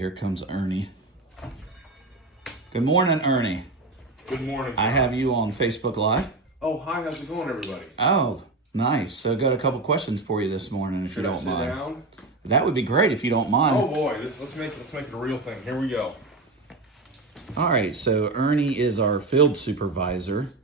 here comes Ernie. Good morning, Ernie. Good morning, John. I have you on Facebook Live. Oh, hi. How's it going, everybody? Oh, nice. So got a couple questions for you this morning, if Should you I don't sit mind. down? That would be great if you don't mind. Oh boy, let's make it a real thing. Here we go. All right, so Ernie is our field supervisor.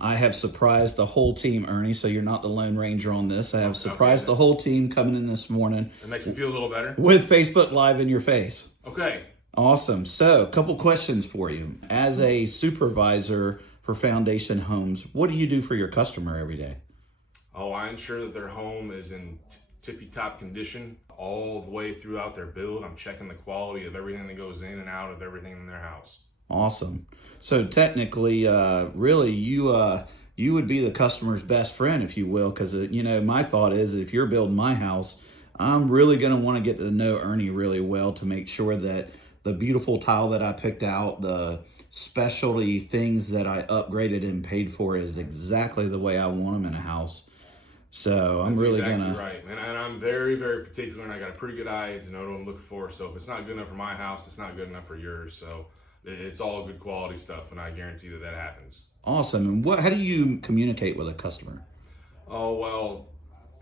I have surprised the whole team, Ernie, so you're not the Lone Ranger on this. I have surprised the whole team coming in this morning That makes me feel a little better. with Facebook Live in your face. Okay. Awesome. So, a couple questions for you. As a supervisor for Foundation Homes, what do you do for your customer every day? Oh, I ensure that their home is in tippy-top condition all the way throughout their build. I'm checking the quality of everything that goes in and out of everything in their house. Awesome. So technically, really, you would be the customer's best friend, if you will, because my thought is if you're building my house, I'm really going to want to get to know Ernie really well to make sure that the beautiful tile that I picked out, the specialty things that I upgraded and paid for is exactly the way I want them in a house. So I'm really exactly right, and I'm very, very particular, and I got a pretty good eye to know what I'm looking for. So if it's not good enough for my house, it's not good enough for yours. So it's all good quality stuff, and I guarantee that happens. Awesome. And how do you communicate with a customer? Oh, well,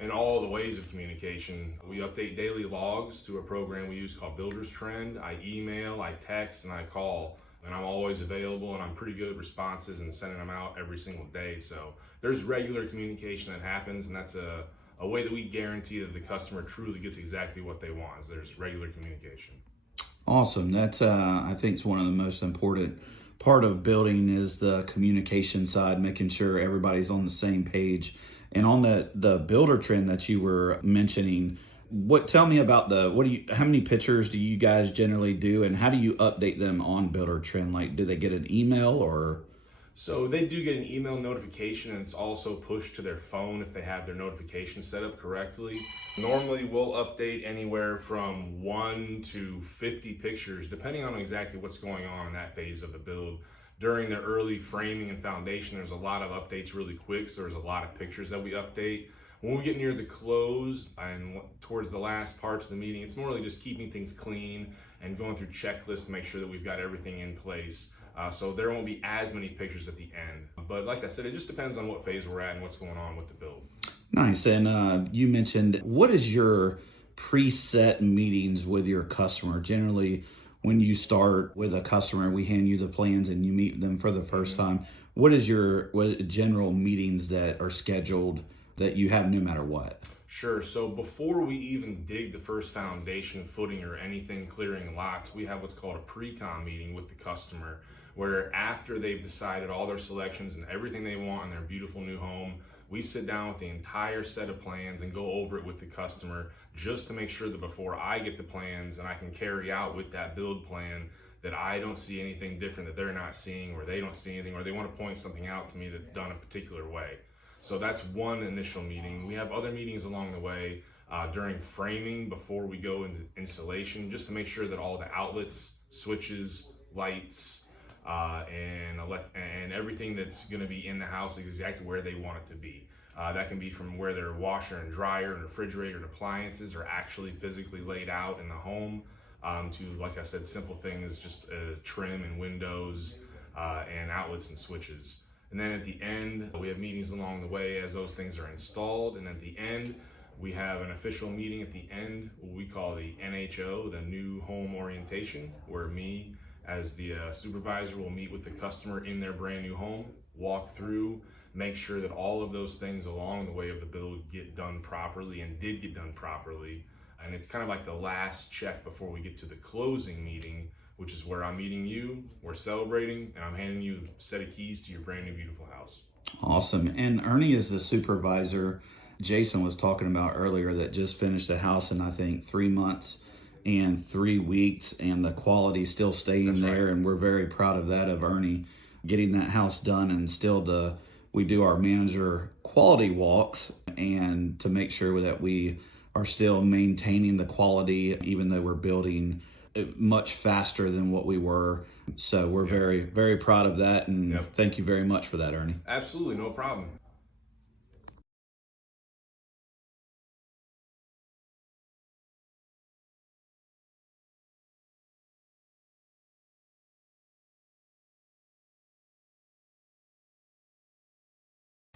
in all the ways of communication, we update daily logs to a program we use called Builder's Trend. I email, I text, and I call, and I'm always available, and I'm pretty good at responses and sending them out every single day. So there's regular communication that happens, and that's a way that we guarantee that the customer truly gets exactly what they want, is there's regular communication. Awesome. That's I think is one of the most important part of building is the communication side, making sure everybody's on the same page. And on the builder trend that you were mentioning, tell me about how many pictures do you guys generally do, and how do you update them on builder trend? Like, do they get an email or? So they do get an email notification, and it's also pushed to their phone if they have their notifications set up correctly. Normally we'll update anywhere from 1 to 50 pictures, depending on exactly what's going on in that phase of the build. During the early framing and foundation, there's a lot of updates really quick, so there's a lot of pictures that we update. When we get near the close and towards the last parts of the meeting, it's more really just keeping things clean and going through checklists to make sure that we've got everything in place. So there won't be as many pictures at the end. But like I said, it just depends on what phase we're at and what's going on with the build. Nice. And you mentioned, what is your preset meetings with your customer? Generally, when you start with a customer, we hand you the plans and you meet them for the first time. What general meetings that are scheduled that you have no matter what? Sure. So before we even dig the first foundation footing or anything clearing lots, we have what's called a pre-con meeting with the customer, where after they've decided all their selections and everything they want in their beautiful new home, we sit down with the entire set of plans and go over it with the customer just to make sure that before I get the plans and I can carry out with that build plan, that I don't see anything different that they're not seeing, or they don't see anything, or they want to point something out to me that's done a particular way. So that's one initial meeting. We have other meetings along the way during framing before we go into installation, just to make sure that all the outlets, switches, lights, and everything that's going to be in the house is exactly where they want it to be. That can be from where their washer and dryer and refrigerator and appliances are actually physically laid out in the home, to, like I said, simple things, just trim and windows and outlets and switches. And then at the end, we have meetings along the way as those things are installed. And at the end, we have an official meeting at the end, what we call the NHO, the New Home Orientation, where me as the supervisor will meet with the customer in their brand new home, walk through, make sure that all of those things along the way of the build get done properly and did get done properly. And it's kind of like the last check before we get to the closing meeting, which is where I'm meeting you, we're celebrating, and I'm handing you a set of keys to your brand new beautiful house. Awesome. And Ernie is the supervisor. Jason was talking about earlier that just finished a house in, I think, 3 months and 3 weeks, and the quality still staying That's there. right. And we're very proud of that, of Ernie getting that house done. And still we do our manager quality walks and to make sure that we are still maintaining the quality, even though we're building much faster than what we were. So we're very, very proud of that. And thank you very much for that, Ernie. Absolutely, no problem.